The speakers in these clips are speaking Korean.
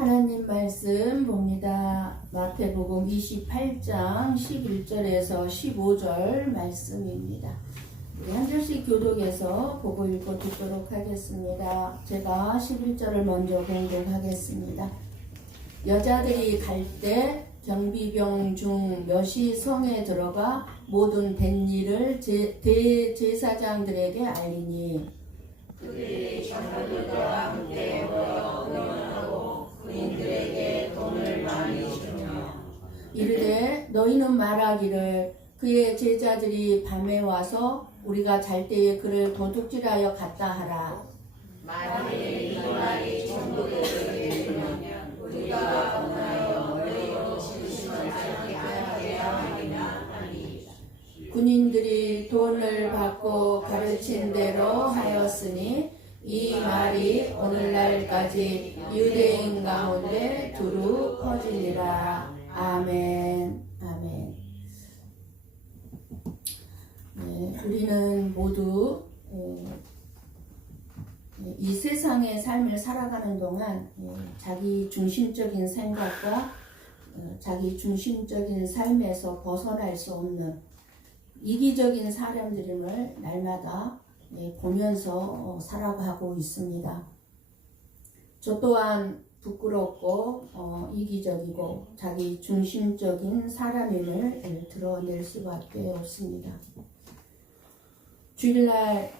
하나님 말씀 봅니다. 마태복음 28장 11절에서 15절 말씀입니다. 우리 한 절씩 교독해서 보고 읽고 듣도록 하겠습니다. 제가 11절을 먼저 공독하겠습니다. 여자들이 갈 때 경비병 중 몇이 성에 들어가 모든 된 일을 대제사장들에게 알리니 그들이 장로들과 함께 모여 공연하고 군인들에게 돈을 많이 주며 이르되 너희는 말하기를 그의 제자들이 밤에 와서 우리가 잘 때에 그를 도둑질하여 갔다 하라. 만일 이 말이 장로들에게 들으면 우리가 원하여 너희로 진심을 알게 하여야 하리라 하니 군인들이 돈을 받고 가르친 대로 하였으니 이 말이 오늘날까지 유대인 가운데 두루 퍼지니라. 아멘. 아멘. 네, 우리는 모두 이 세상의 삶을 살아가는 동안 자기 중심적인 생각과 자기 중심적인 삶에서 벗어날 수 없는 이기적인 사람들임을 날마다 보면서 살아가고 있습니다. 저 또한 부끄럽고 이기적이고 자기 중심적인 사람임을 드러낼 수밖에 없습니다. 주일날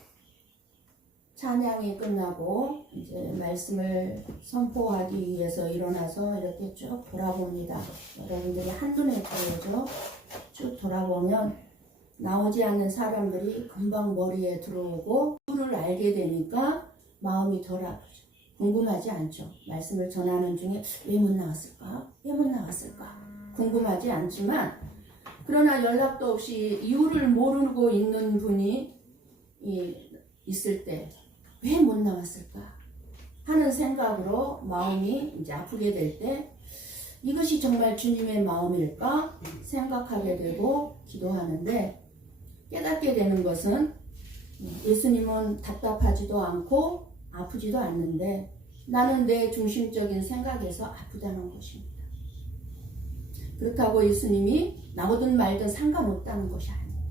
찬양이 끝나고 이제 말씀을 선포하기 위해서 일어나서 이렇게 쭉 돌아봅니다. 여러분들이 한눈에 보여죠? 쭉 돌아보면 나오지 않는 사람들이 금방 머리에 들어오고 수를 알게 되니까 마음이 덜 아프죠. 궁금하지 않죠. 말씀을 전하는 중에 왜 못 나왔을까? 왜 못 나왔을까? 궁금하지 않지만 그러나 연락도 없이 이유를 모르고 있는 분이 있을 때 왜 못 나왔을까? 하는 생각으로 마음이 이제 아프게 될 때 이것이 정말 주님의 마음일까? 생각하게 되고 기도하는데 깨닫게 되는 것은 예수님은 답답하지도 않고 아프지도 않는데 나는 내 중심적인 생각에서 아프다는 것입니다. 그렇다고 예수님이 나오든 말든 상관없다는 것이 아니에요.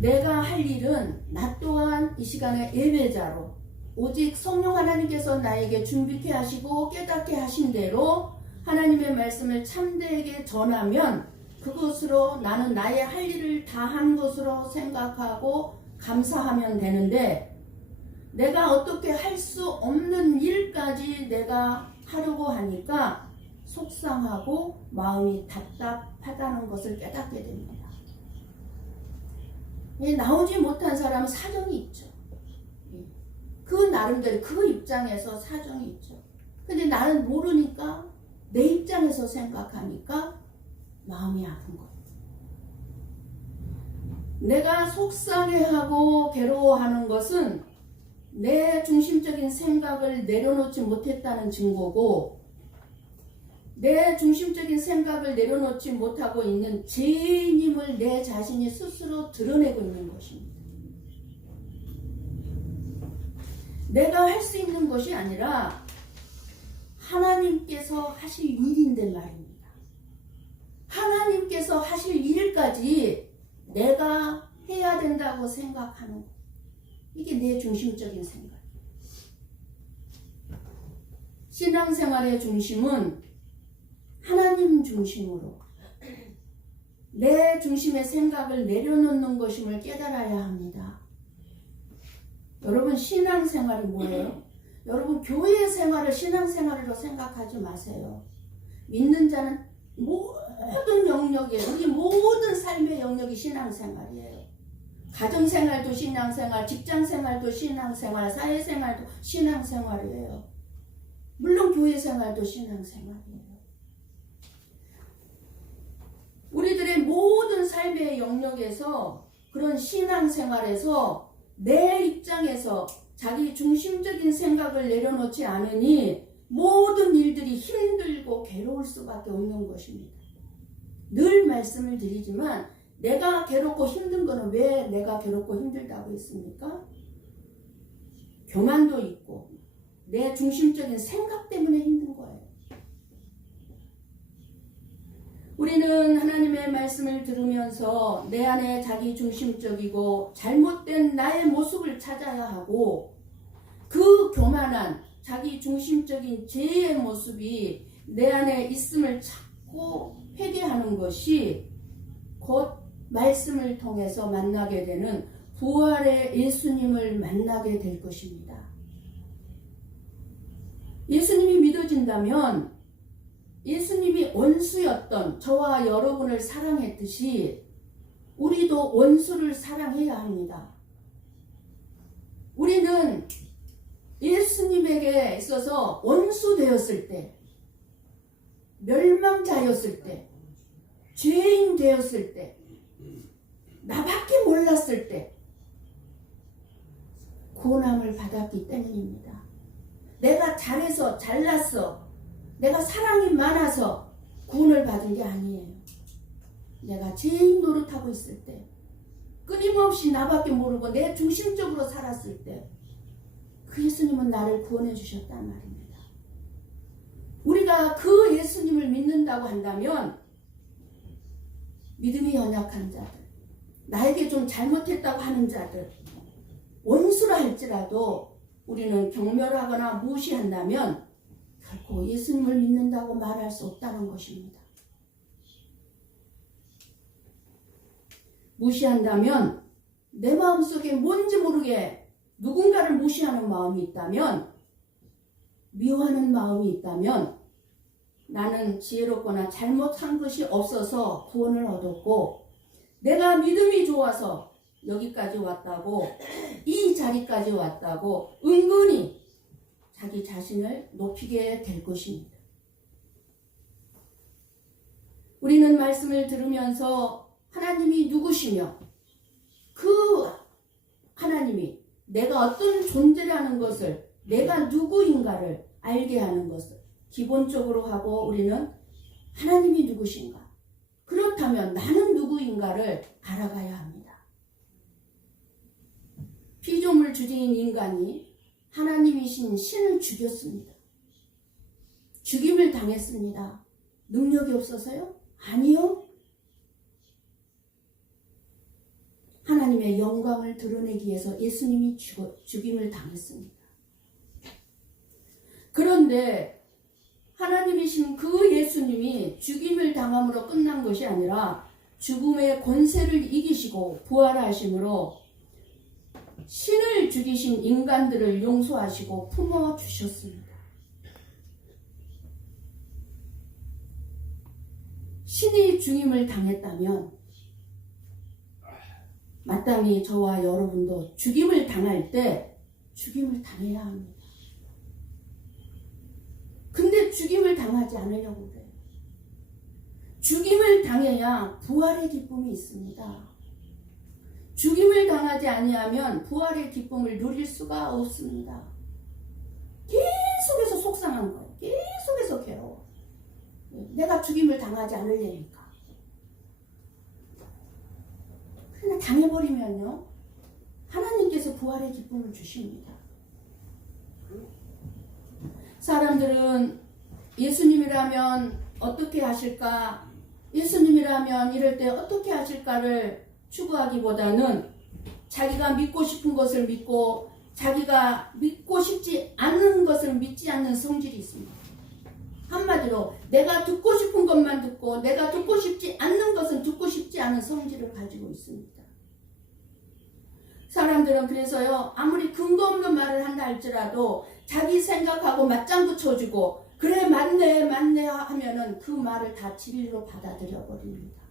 내가 할 일은 나 또한 이 시간에 예배자로 오직 성령 하나님께서 나에게 준비케 하시고 깨닫게 하신 대로 하나님의 말씀을 참되게 전하면 그것으로 나는 나의 할 일을 다 한 것으로 생각하고 감사하면 되는데 내가 어떻게 할 수 없는 일까지 내가 하려고 하니까 속상하고 마음이 답답하다는 것을 깨닫게 됩니다. 나오지 못한 사람은 사정이 있죠. 그 나름대로 그 입장에서 사정이 있죠. 근데 나는 모르니까 내 입장에서 생각하니까 마음이 아픈 거예요. 내가 속상해하고 괴로워하는 것은 내 중심적인 생각을 내려놓지 못했다는 증거고 내 중심적인 생각을 내려놓지 못하고 있는 죄인임을 내 자신이 스스로 드러내고 있는 것입니다. 내가 할 수 있는 것이 아니라 하나님께서 하실 일인데 말입니다. 하나님께서 하실 일까지 내가 해야 된다고 생각하는 것. 이게 내 중심적인 생각. 신앙생활의 중심은 하나님 중심으로 내 중심의 생각을 내려놓는 것임을 깨달아야 합니다. 여러분 신앙생활이 뭐예요? 여러분 교회 생활을 신앙생활로 생각하지 마세요. 믿는 자는 모든 영역에 우리 모든 삶의 영역이 신앙생활이에요. 가정생활도 신앙생활, 직장생활도 신앙생활, 사회생활도 신앙생활이에요. 물론 교회생활도 신앙생활이에요. 우리들의 모든 삶의 영역에서 그런 신앙생활에서 내 입장에서 자기 중심적인 생각을 내려놓지 않으니 모든 일들이 힘들고 괴로울 수밖에 없는 것입니다. 늘 말씀을 드리지만 내가 괴롭고 힘든 거는 왜 내가 괴롭고 힘들다고 했습니까? 교만도 있고 내 중심적인 생각 때문에 힘든 거예요. 우리는 하나님의 말씀을 들으면서 내 안에 자기 중심적이고 잘못된 나의 모습을 찾아야 하고, 그 교만한 자기 중심적인 죄의 모습이 내 안에 있음을 찾고 회개하는 것이 곧 말씀을 통해서 만나게 되는 부활의 예수님을 만나게 될 것입니다. 예수님이 믿어진다면 예수님이 원수였던 저와 여러분을 사랑했듯이 우리도 원수를 사랑해야 합니다. 우리는 예수님에게 있어서 원수 되었을 때, 멸망자였을 때, 죄인 되었을 때, 나밖에 몰랐을 때 구원함을 받았기 때문입니다. 내가 잘해서 잘났어, 내가 사랑이 많아서 구원을 받은 게 아니에요. 내가 죄인 노릇하고 있을 때, 끊임없이 나밖에 모르고 내 중심적으로 살았을 때, 그 예수님은 나를 구원해 주셨단 말입니다. 우리가 그 예수님을 믿는다고 한다면 믿음이 연약한 자들, 나에게 좀 잘못했다고 하는 자들, 원수라 할지라도 우리는 경멸하거나 무시한다면 결코 예수님을 믿는다고 말할 수 없다는 것입니다. 무시한다면 내 마음속에 뭔지 모르게 누군가를 무시하는 마음이 있다면, 미워하는 마음이 있다면 나는 지혜롭거나 잘못한 것이 없어서 구원을 얻었고, 내가 믿음이 좋아서 여기까지 왔다고, 이 자리까지 왔다고 은근히 자기 자신을 높이게 될 것입니다. 우리는 말씀을 들으면서 하나님이 누구시며 그 하나님이 내가 어떤 존재라는 것을, 내가 누구인가를 알게 하는 것을 기본적으로 하고, 우리는 하나님이 누구신가, 그렇다면 나는 누구인가를 알아가야 합니다. 피조물 주제인 인간이 하나님이신 신을 죽였습니다. 죽임을 당했습니다. 능력이 없어서요? 아니요. 하나님의 영광을 드러내기 위해서 예수님이 죽임을 당했습니다. 그런데 하나님이신 그 예수님이 죽임을 당함으로 끝난 것이 아니라 죽음의 권세를 이기시고 부활하심으로 신을 죽이신 인간들을 용서하시고 품어주셨습니다. 신이 죽임을 당했다면 마땅히 저와 여러분도 죽임을 당할 때 죽임을 당해야 합니다. 근데 죽임을 당하지 않으려고 그래요. 죽임을 당해야 부활의 기쁨이 있습니다. 죽임을 당하지 아니하면 부활의 기쁨을 누릴 수가 없습니다. 계속해서 속상한 거예요. 계속해서 괴로워. 내가 죽임을 당하지 않으려니까. 그러나 당해버리면요, 하나님께서 부활의 기쁨을 주십니다. 사람들은 예수님이라면 어떻게 하실까, 예수님이라면 이럴 때 어떻게 하실까를 추구하기보다는 자기가 믿고 싶은 것을 믿고 자기가 믿고 싶지 않은 것을 믿지 않는 성질이 있습니다. 한마디로 내가 듣고 싶은 것만 듣고 내가 듣고 싶지 않는 것은 듣고 싶지 않은 성질을 가지고 있습니다. 사람들은 그래서요, 아무리 근거 없는 말을 한다 할지라도 자기 생각하고 맞장구 쳐주고 그래 맞네 하면은 그 말을 다 진리로 받아들여 버립니다.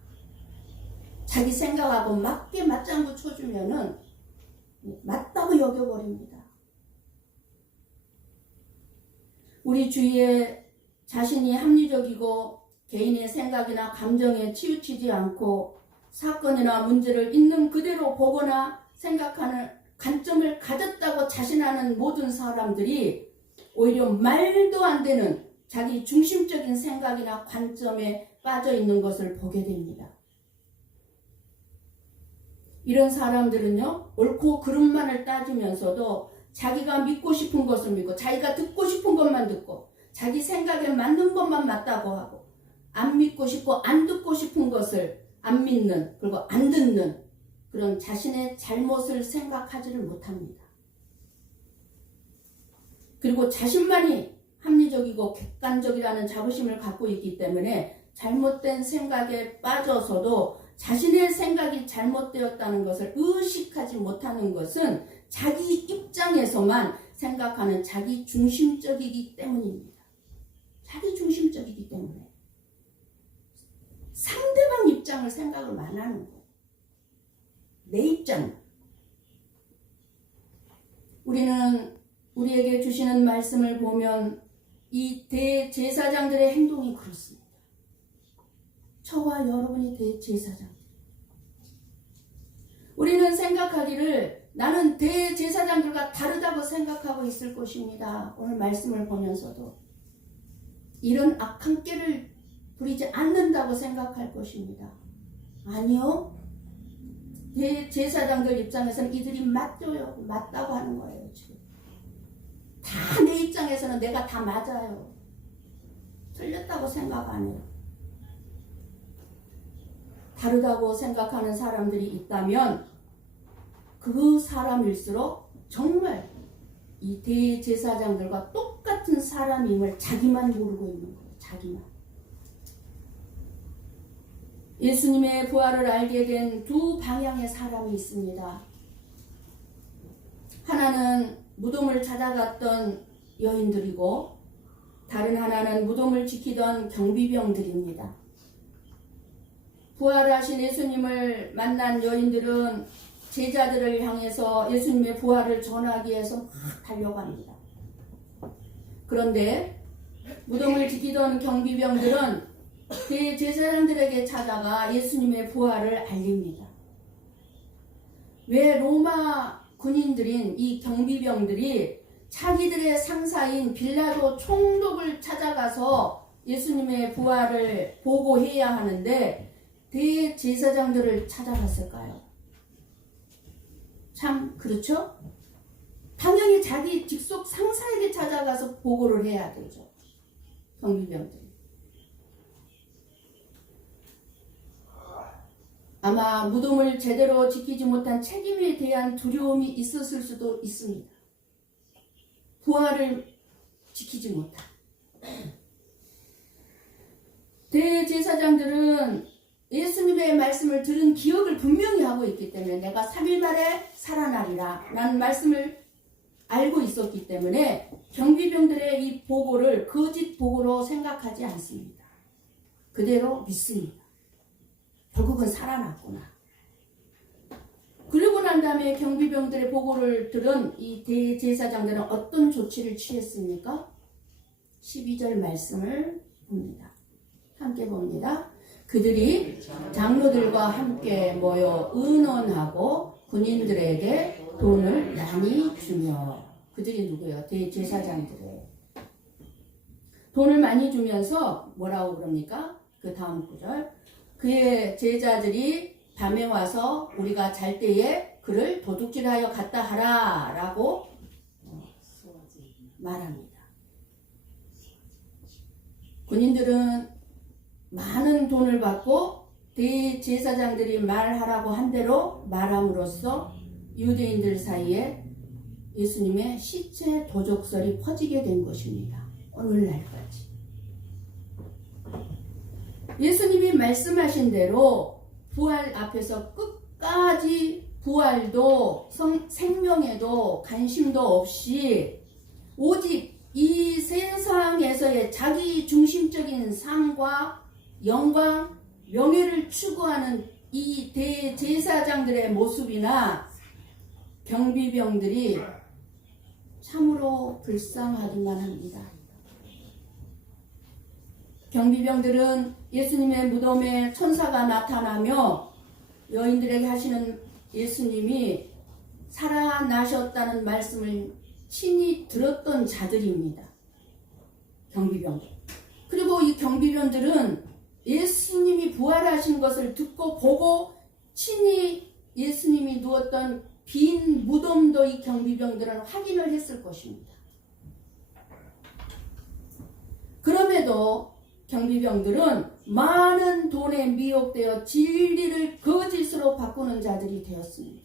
자기 생각하고 맞게 맞장구 쳐주면은 맞다고 여겨버립니다. 우리 주위에 자신이 합리적이고 개인의 생각이나 감정에 치우치지 않고 사건이나 문제를 있는 그대로 보거나 생각하는 관점을 가졌다고 자신하는 모든 사람들이 오히려 말도 안 되는 자기 중심적인 생각이나 관점에 빠져 있는 것을 보게 됩니다. 이런 사람들은요, 옳고 그름만을 따지면서도 자기가 믿고 싶은 것을 믿고 자기가 듣고 싶은 것만 듣고 자기 생각에 맞는 것만 맞다고 하고 안 믿고 싶고 안 듣고 싶은 것을 안 믿는 그리고 안 듣는 그런 자신의 잘못을 생각하지를 못합니다. 그리고 자신만이 합리적이고 객관적이라는 자부심을 갖고 있기 때문에 잘못된 생각에 빠져서도 자신의 생각이 잘못되었다는 것을 의식하지 못하는 것은 자기 입장에서만 생각하는 자기 중심적이기 때문입니다. 자기 중심적이기 때문에 상대방 입장을 생각을 안 하는 거예요. 내 입장. 우리는 우리에게 주시는 말씀을 보면 이 대제사장들의 행동이 그렇습니다. 저와 여러분이 대제사장들. 우리는 생각하기를 나는 대제사장들과 다르다고 생각하고 있을 것입니다. 오늘 말씀을 보면서도 이런 악한 꾀를 부리지 않는다고 생각할 것입니다. 아니요. 대제사장들 입장에서는 이들이 맞다고 하는 거예요. 지금 다 내 입장에서는 내가 다 맞아요. 틀렸다고 생각 안 해요. 다르다고 생각하는 사람들이 있다면 그 사람일수록 정말 이 대제사장들과 똑같은 사람임을 자기만 모르고 있는 거예요. 자기만. 예수님의 부활을 알게 된 두 방향의 사람이 있습니다. 하나는 무덤을 찾아갔던 여인들이고 다른 하나는 무덤을 지키던 경비병들입니다. 부활하신 예수님을 만난 여인들은 제자들을 향해서 예수님의 부활을 전하기 위해서 막 달려갑니다. 그런데 무덤을 지키던 경비병들은 대제사장들에게 찾아가 예수님의 부활을 알립니다. 왜 로마 군인들인 이 경비병들이 자기들의 상사인 빌라도 총독을 찾아가서 예수님의 부활을 보고해야 하는데 대제사장들을 찾아갔을까요? 참 그렇죠? 당연히 자기 직속 상사에게 찾아가서 보고를 해야 되죠. 경비병들이. 아마 무덤을 제대로 지키지 못한 책임에 대한 두려움이 있었을 수도 있습니다. 부활을 지키지 못한. 대제사장들은 예수님의 말씀을 들은 기억을 분명히 하고 있기 때문에 내가 3일 만에 살아나리라 라는 말씀을 알고 있었기 때문에 경비병들의 이 보고를 거짓 보고로 생각하지 않습니다. 그대로 믿습니다. 결국은 살아났구나. 그리고 난 다음에 경비병들의 보고를 들은 이 대제사장들은 어떤 조치를 취했습니까? 12절 말씀을 봅니다. 함께 봅니다. 그들이 장로들과 함께 모여 의논하고 군인들에게 돈을 많이 주며, 그들이 누구예요? 대제사장들이에요. 돈을 많이 주면서 뭐라고 그럽니까? 그 다음 구절. 그의 제자들이 밤에 와서 우리가 잘 때에 그를 도둑질하여 갔다 하라 라고 말합니다. 군인들은 많은 돈을 받고 대제사장들이 말하라고 한 대로 말함으로써 유대인들 사이에 예수님의 시체 도적설이 퍼지게 된 것입니다. 오늘날까지. 예수님이 말씀하신 대로 부활 앞에서 끝까지 부활도 생명에도 관심도 없이 오직 이 세상에서의 자기 중심적인 삶과 영광, 명예를 추구하는 이 대제사장들의 모습이나 경비병들이 참으로 불쌍하기만 합니다. 경비병들은 예수님의 무덤에 천사가 나타나며 여인들에게 하시는 예수님이 살아나셨다는 말씀을 친히 들었던 자들입니다. 경비병들. 그리고 이 경비병들은 예수님이 부활하신 것을 듣고 보고 친히 예수님이 누웠던 빈 무덤도 이 경비병들은 확인을 했을 것입니다. 그럼에도 경비병들은 많은 돈에 미혹되어 진리를 거짓으로 바꾸는 자들이 되었습니다.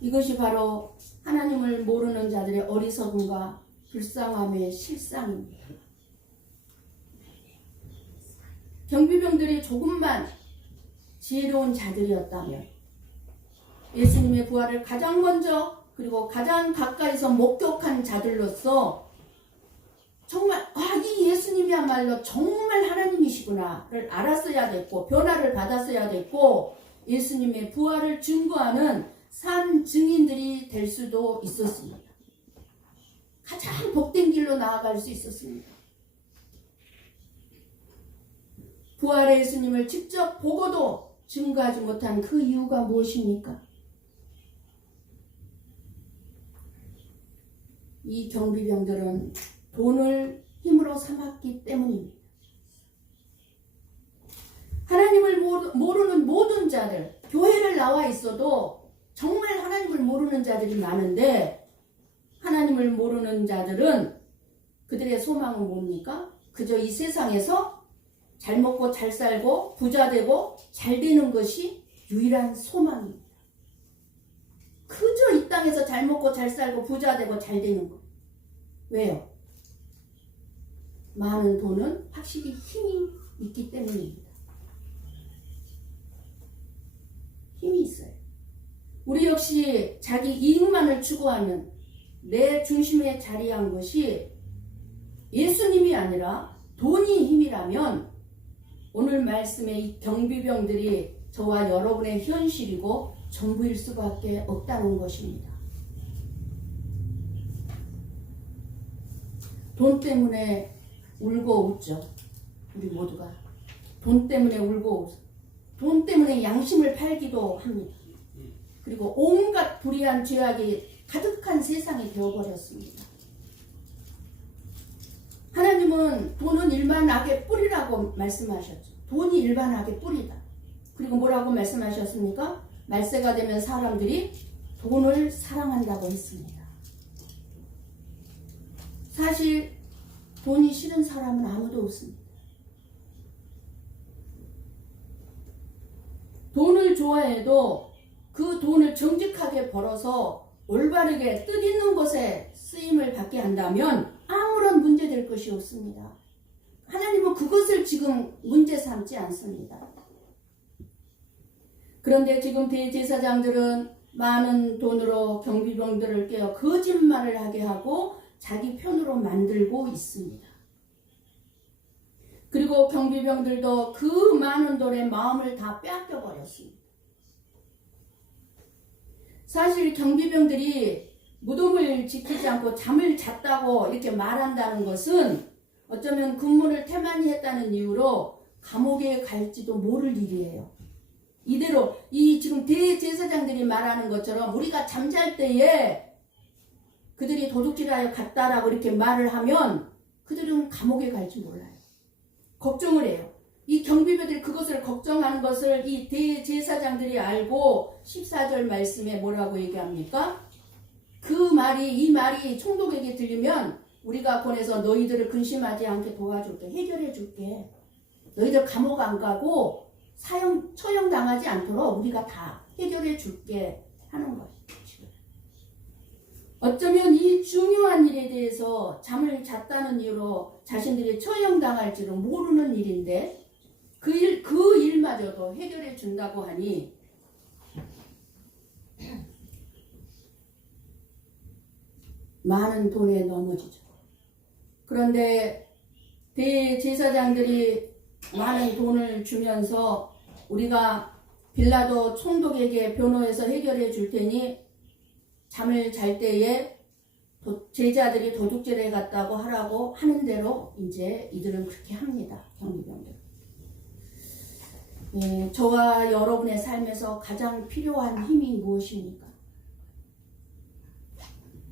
이것이 바로 하나님을 모르는 자들의 어리석음과 불쌍함의 실상입니다. 경비병들이 조금만 지혜로운 자들이었다면 예수님의 부활을 가장 먼저 그리고 가장 가까이서 목격한 자들로서 정말 이 예수님이야말로 정말 하나님이시구나를 알았어야 됐고 변화를 받았어야 됐고 예수님의 부활을 증거하는 산 증인들이 될 수도 있었습니다. 가장 복된 길로 나아갈 수 있었습니다. 부활의 예수님을 직접 보고도 증거하지 못한 그 이유가 무엇입니까? 이 경비병들은 돈을 힘으로 삼았기 때문입니다. 하나님을 모르는 모든 자들, 교회를 나와 있어도 정말 하나님을 모르는 자들이 많은데 하나님을 모르는 자들은 그들의 소망은 뭡니까? 그저 이 세상에서 잘 먹고 잘 살고 부자 되고 잘 되는 것이 유일한 소망입니다. 그저 이 땅에서 잘 먹고 잘 살고 부자 되고 잘 되는 것. 왜요? 많은 돈은 확실히 힘이 있기 때문입니다. 힘이 있어요. 우리 역시 자기 이익만을 추구하는 내 중심에 자리한 것이 예수님이 아니라 돈이 힘이라면 오늘 말씀의 이 경비병들이 저와 여러분의 현실이고 전부일 수밖에 없다는 것입니다. 돈 때문에 울고 웃죠. 우리 모두가. 돈 때문에 울고 웃죠. 돈 때문에 양심을 팔기도 합니다. 그리고 온갖 불의한 죄악이 가득한 세상이 되어버렸습니다. 하나님은 돈은 일반 악의 뿌리라고 말씀하셨죠. 돈이 일반 악의 뿌리다. 그리고 뭐라고 말씀하셨습니까? 말세가 되면 사람들이 돈을 사랑한다고 했습니다. 사실 돈이 싫은 사람은 아무도 없습니다. 돈을 좋아해도 그 돈을 정직하게 벌어서 올바르게 뜻있는 곳에 쓰임을 받게 한다면 아무런 문제될 것이 없습니다. 하나님은 그것을 지금 문제 삼지 않습니다. 그런데 지금 대제사장들은 많은 돈으로 경비병들을 깨어 거짓말을 하게 하고 자기 편으로 만들고 있습니다. 그리고 경비병들도 그 많은 돈에 마음을 다 빼앗겨 버렸습니다. 사실 경비병들이 무덤을 지키지 않고 잠을 잤다고 이렇게 말한다는 것은 어쩌면 근무를 태만히 했다는 이유로 감옥에 갈지도 모를 일이에요. 이대로 이 지금 대제사장들이 말하는 것처럼 우리가 잠잘 때에 그들이 도둑질하여 갔다라고 이렇게 말을 하면 그들은 감옥에 갈지 몰라요. 걱정을 해요. 이 경비병들이 그것을 걱정하는 것을 이 대제사장들이 알고 14절 말씀에 뭐라고 얘기합니까? 이 말이 총독에게 들리면 우리가 보내서 너희들을 근심하지 않게 도와줄게. 해결해 줄게. 너희들 감옥 안 가고 처형당하지 않도록 우리가 다 해결해 줄게 하는 것이죠. 어쩌면 이 중요한 일에 대해서 잠을 잤다는 이유로 자신들이 처형당할지도 모르는 일인데 그 일마저도 해결해 준다고 하니 많은 돈에 넘어지죠. 그런데 대제사장들이 많은 돈을 주면서 우리가 빌라도 총독에게 변호해서 해결해 줄 테니 잠을 잘 때에 제자들이 도둑질해 갔다고 하라고 하는 대로 이제 이들은 그렇게 합니다. 경비병들. 저와 여러분의 삶에서 가장 필요한 힘이 무엇입니까?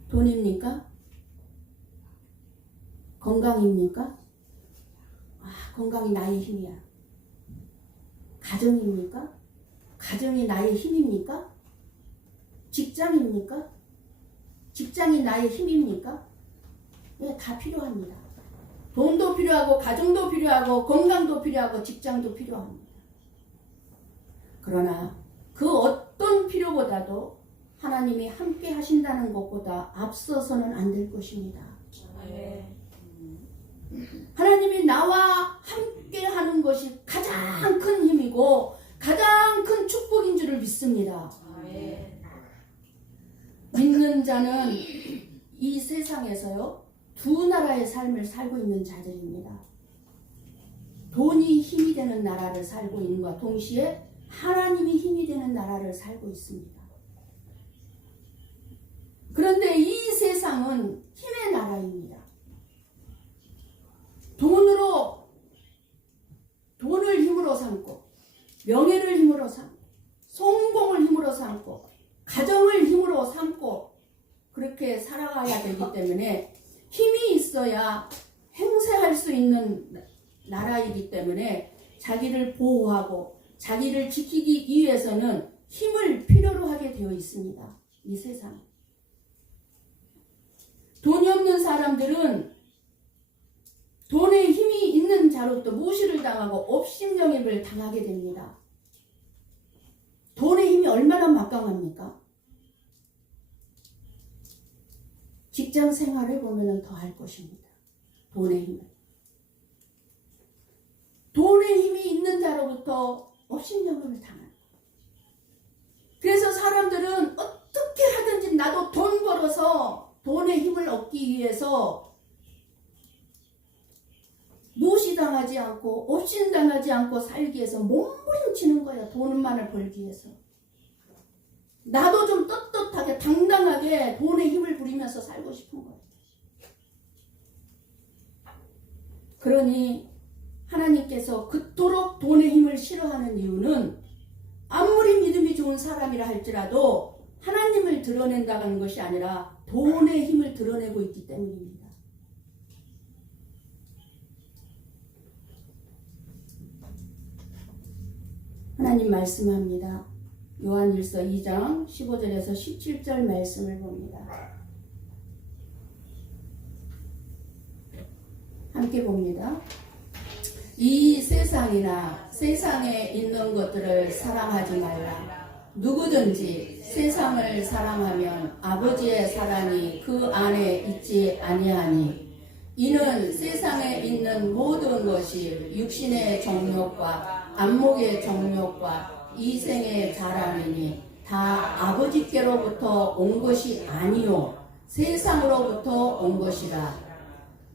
돈입니까? 건강입니까? 건강이 나의 힘이야. 가정입니까? 가정이 나의 힘입니까? 직장입니까? 직장이 나의 힘입니까? 네, 다 필요합니다. 돈도 필요하고 가정도 필요하고 건강도 필요하고 직장도 필요합니다. 그러나 그 어떤 필요보다도 하나님이 함께 하신다는 것보다 앞서서는 안 될 것입니다. 하나님이 나와 함께 하는 것이 가장 큰 힘이고 가장 큰 축복인 줄을 믿습니다. 믿는 자는 이 세상에서요, 두 나라의 삶을 살고 있는 자들입니다. 돈이 힘이 되는 나라를 살고 있는 것과 동시에 하나님이 힘이 되는 나라를 살고 있습니다. 그런데 이 세상은 힘의 나라입니다. 돈을 힘으로 삼고, 명예를 힘으로 삼고, 성공을 힘으로 삼고, 가정을 힘으로 삼고, 그렇게 살아가야 되기 때문에 힘이 있어야 행세할 수 있는 나라이기 때문에 자기를 보호하고 자기를 지키기 위해서는 힘을 필요로 하게 되어 있습니다. 이 세상. 돈이 없는 사람들은 돈에 힘이 있는 자로부터 무시를 당하고 업신여김을 당하게 됩니다. 돈의 힘이 얼마나 막강합니까? 직장 생활을 보면 더 할 것입니다. 돈의 힘을. 돈의 힘이 있는 자로부터 업신여김을 당합니다. 그래서 사람들은 어떻게 하든지 나도 돈 벌어서 돈의 힘을 얻기 위해서 무시당하지 않고 업신당하지 않고 살기 위해서 몸부림치는 거예요. 돈만을 벌기 위해서. 나도 좀 떳떳하게 당당하게 돈의 힘을 부리면서 살고 싶은 거예요. 그러니 하나님께서 그토록 돈의 힘을 싫어하는 이유는 아무리 믿음이 좋은 사람이라 할지라도 하나님을 드러낸다는 것이 아니라 돈의 힘을 드러내고 있기 때문입니다. 하나님 말씀합니다. 요한일서 2장 15절에서 17절 말씀을 봅니다. 함께 봅니다. 이 세상이나 세상에 있는 것들을 사랑하지 말라. 누구든지 세상을 사랑하면 아버지의 사랑이 그 안에 있지 아니하니 이는 세상에 있는 모든 것이 육신의 정욕과 안목의 정욕과 이생의 자랑이니 다 아버지께로부터 온 것이 아니요 세상으로부터 온 것이라.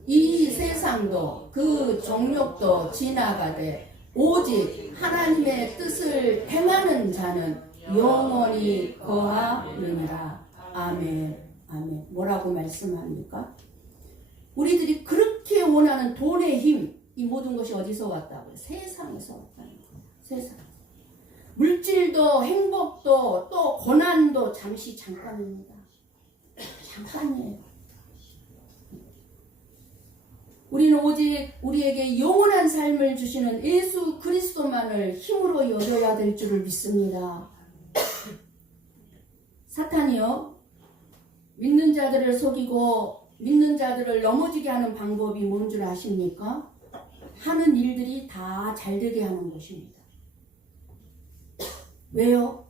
이 세상도 그 정욕도 지나가되 오직 하나님의 뜻을 행하는 자는 영원히 거하느니라. 아멘. 아멘. 뭐라고 말씀합니까? 우리들이 그렇게 원하는 돈의 힘, 이 모든 것이 어디서 왔다고요? 세상에서 왔다는 거예요. 세상. 물질도 행복도 또 고난도 잠깐입니다. 잠깐이에요. 우리는 오직 우리에게 영원한 삶을 주시는 예수 그리스도만을 힘으로 여겨야 될 줄을 믿습니다. 사탄이요, 믿는 자들을 속이고 믿는 자들을 넘어지게 하는 방법이 뭔 줄 아십니까? 하는 일들이 다 잘되게 하는 것입니다. 왜요?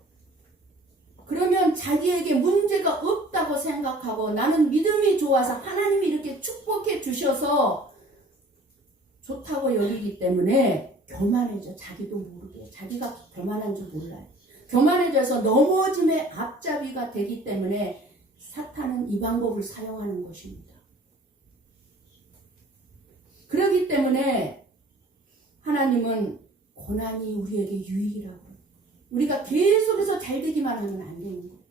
그러면 자기에게 문제가 없다고 생각하고 나는 믿음이 좋아서 하나님이 이렇게 축복해 주셔서 좋다고 여기기 때문에 교만해져. 자기도 모르게. 자기가 교만한 줄 몰라요. 교만해져서 넘어짐의 앞잡이가 되기 때문에 사탄은 이 방법을 사용하는 것입니다. 그렇기 때문에 하나님은 고난이 우리에게 유익이라고. 우리가 계속해서 잘 되기만 하면 안 되는 거예요.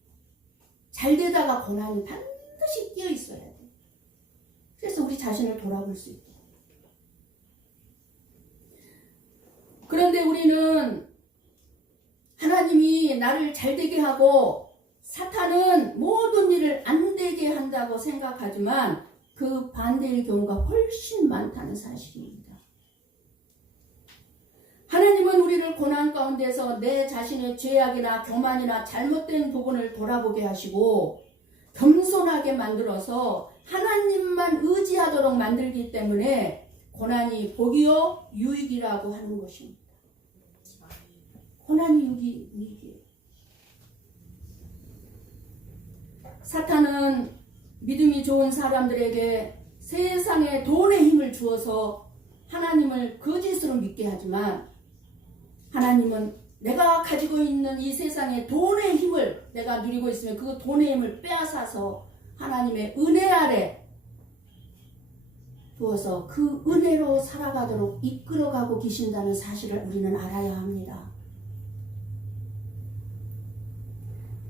잘 되다가 고난이 반드시 끼어 있어야 돼요. 그래서 우리 자신을 돌아볼 수 있게. 그런데 우리는 하나님이 나를 잘 되게 하고 사탄은 모든 일을 안 되게 한다고 생각하지만 그 반대의 경우가 훨씬 많다는 사실입니다. 하나님은 우리를 고난 가운데서 내 자신의 죄악이나 교만이나 잘못된 부분을 돌아보게 하시고 겸손하게 만들어서 하나님만 의지하도록 만들기 때문에 고난이 복이요 유익이라고 하는 것입니다. 고난이 유익이에요. 사탄은 믿음이 좋은 사람들에게 세상에 돈의 힘을 주어서 하나님을 거짓으로 믿게 하지만, 하나님은 내가 가지고 있는 이 세상의 돈의 힘을 내가 누리고 있으면 그 돈의 힘을 빼앗아서 하나님의 은혜 아래 두어서 그 은혜로 살아가도록 이끌어가고 계신다는 사실을 우리는 알아야 합니다.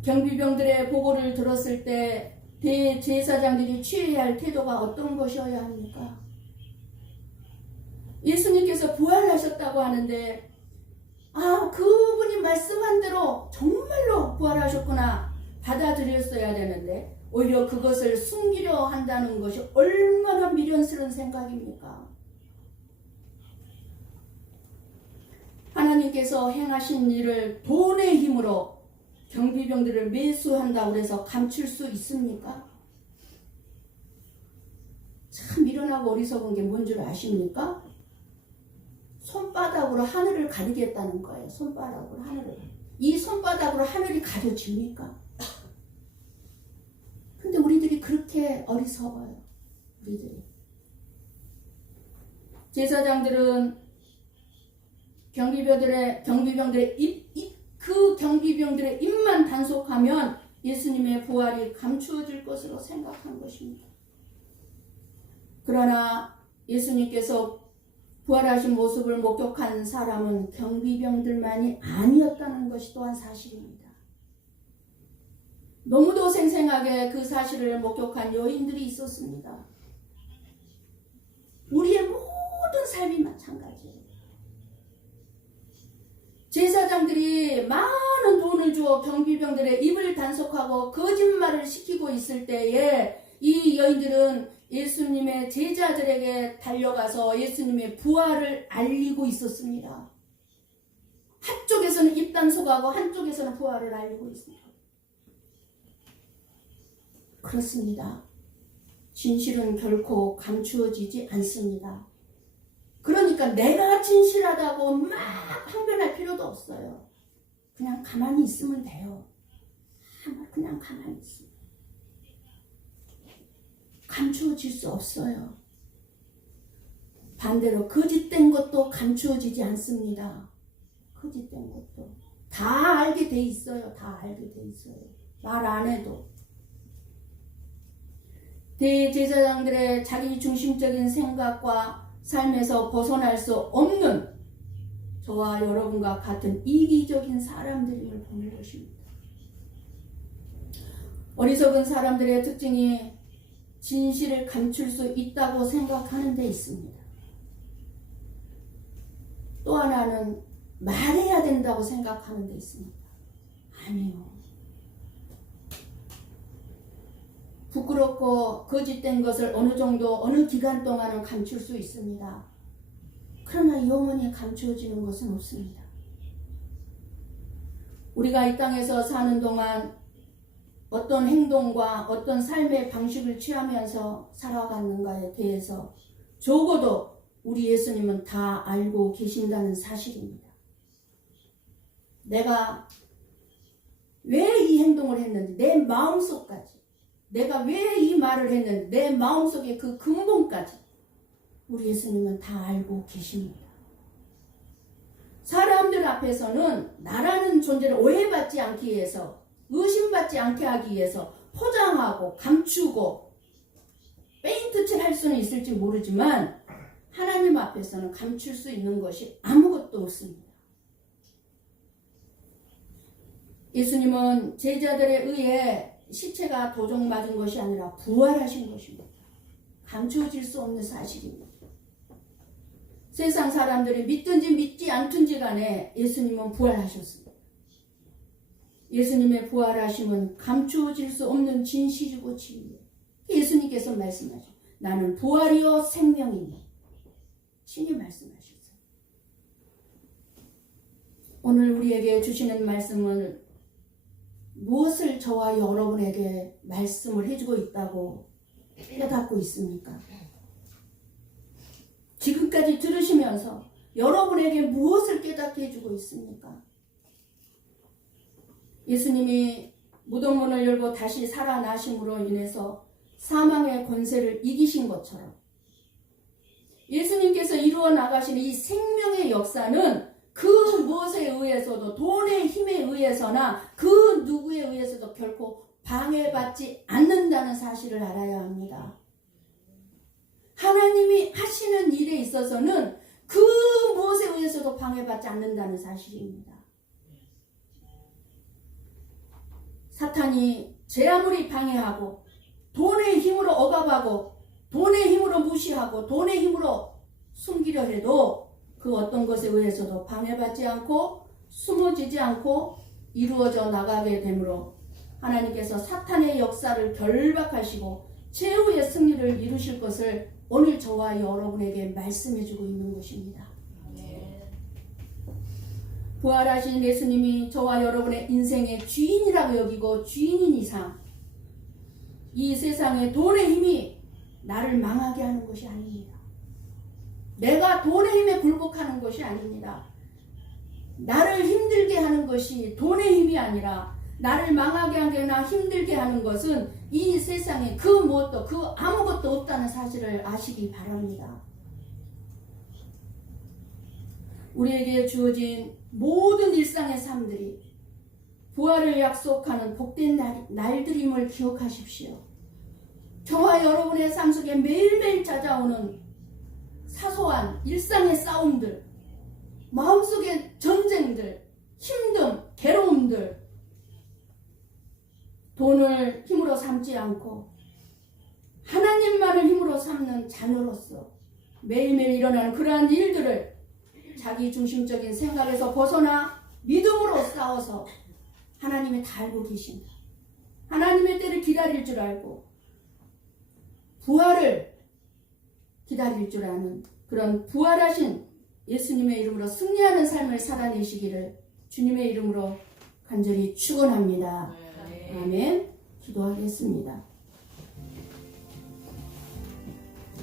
경비병들의 보고를 들었을 때 대제사장들이 취해야 할 태도가 어떤 것이어야 합니까? 예수님께서 부활하셨다고 하는데, 그분이 말씀한 대로 정말로 부활하셨구나 받아들였어야 되는데 오히려 그것을 숨기려 한다는 것이 얼마나 미련스러운 생각입니까? 하나님께서 행하신 일을 돈의 힘으로 경비병들을 매수한다고 해서 감출 수 있습니까? 참 미련하고 어리석은 게 뭔 줄 아십니까? 손바닥으로 하늘을 가리겠다는 거예요. 손바닥으로 하늘을. 이 손바닥으로 하늘이 가려집니까? 근데 우리들이 그렇게 어리석어요. 우리들이. 제사장들은 경비병들의 그 경비병들의 입만 단속하면 예수님의 부활이 감추어질 것으로 생각한 것입니다. 그러나 예수님께서 부활하신 모습을 목격한 사람은 경비병들만이 아니었다는 것이 또한 사실입니다. 너무도 생생하게 그 사실을 목격한 여인들이 있었습니다. 우리의 모든 삶이 마찬가지예요. 제사장들이 많은 돈을 주어 경비병들의 입을 단속하고 거짓말을 시키고 있을 때에 이 여인들은 예수님의 제자들에게 달려가서 예수님의 부활을 알리고 있었습니다. 한쪽에서는 입 단속하고 한쪽에서는 부활을 알리고 있습니다. 그렇습니다. 진실은 결코 감추어지지 않습니다. 그러니까 내가 진실하다고 막 항변할 필요도 없어요. 그냥 가만히 있으면 돼요. 그냥 가만히 있으면. 감추어질 수 없어요. 반대로 거짓된 것도 감추어지지 않습니다. 거짓된 것도. 다 알게 돼 있어요. 다 알게 돼 있어요. 말 안 해도. 대제사장들의 자기 중심적인 생각과 삶에서 벗어날 수 없는 저와 여러분과 같은 이기적인 사람들임을 보는 것입니다. 어리석은 사람들의 특징이 진실을 감출 수 있다고 생각하는 데 있습니다. 또 하나는 말해야 된다고 생각하는 데 있습니다. 아니요. 부끄럽고 거짓된 것을 어느 정도 어느 기간 동안은 감출 수 있습니다. 그러나 영원히 감추어지는 것은 없습니다. 우리가 이 땅에서 사는 동안 어떤 행동과 어떤 삶의 방식을 취하면서 살아가는가에 대해서 적어도 우리 예수님은 다 알고 계신다는 사실입니다. 내가 왜 이 행동을 했는지, 내 마음속까지, 내가 왜 이 말을 했는지, 내 마음속의 그 근본까지 우리 예수님은 다 알고 계십니다. 사람들 앞에서는 나라는 존재를 오해받지 않기 위해서, 의심받지 않게 하기 위해서 포장하고 감추고 페인트 칠할 수는 있을지 모르지만 하나님 앞에서는 감출 수 있는 것이 아무것도 없습니다. 예수님은 제자들에 의해 시체가 도적 맞은 것이 아니라 부활하신 것입니다. 감추어질 수 없는 사실입니다. 세상 사람들이 믿든지 믿지 않든지 간에 예수님은 부활하셨습니다. 예수님의 부활하심은 감추어질 수 없는 진실이고 진리예요. 예수님께서 말씀하셨죠. 나는 부활이요 생명이니. 신이 말씀하셨어요. 오늘 우리에게 주시는 말씀은 무엇을 저와 여러분에게 말씀을 해주고 있다고 깨닫고 있습니까? 지금까지 들으시면서 여러분에게 무엇을 깨닫게 해주고 있습니까? 예수님이 무덤문을 열고 다시 살아나심으로 인해서 사망의 권세를 이기신 것처럼 예수님께서 이루어 나가신 이 생명의 역사는 그 무엇에 의해서도 돈의 힘에 의해서나 그 누구에 의해서도 결코 방해받지 않는다는 사실을 알아야 합니다. 하나님이 하시는 일에 있어서는 그 무엇에 의해서도 방해받지 않는다는 사실입니다. 사탄이 제 아무리 방해하고 돈의 힘으로 억압하고 돈의 힘으로 무시하고 돈의 힘으로 숨기려 해도 그 어떤 것에 의해서도 방해받지 않고 숨어지지 않고 이루어져 나가게 되므로 하나님께서 사탄의 역사를 결박하시고 최후의 승리를 이루실 것을 오늘 저와 여러분에게 말씀해주고 있는 것입니다. 부활하신 예수님이 저와 여러분의 인생의 주인이라고 여기고 주인인 이상 이 세상의 돈의 힘이 나를 망하게 하는 것이 아닙니다. 내가 돈의 힘에 굴복하는 것이 아닙니다. 나를 힘들게 하는 것이 돈의 힘이 아니라 나를 망하게 하거나 힘들게 하는 것은 이 세상에 그 무엇도 그 아무것도 없다는 사실을 아시기 바랍니다. 우리에게 주어진 모든 일상의 삶들이 부활을 약속하는 복된 날들임을 기억하십시오. 저와 여러분의 삶 속에 매일매일 찾아오는 사소한 일상의 싸움들, 마음속의 전쟁들, 힘듦, 괴로움들, 돈을 힘으로 삼지 않고 하나님만을 힘으로 삼는 자녀로서 매일매일 일어나는 그러한 일들을 자기 중심적인 생각에서 벗어나 믿음으로 싸워서 하나님이 다 알고 계신다. 하나님의 때를 기다릴 줄 알고 부활을 기다릴 줄 아는 그런 부활하신 예수님의 이름으로 승리하는 삶을 살아내시기를 주님의 이름으로 간절히 축원합니다. 아멘. 기도하겠습니다.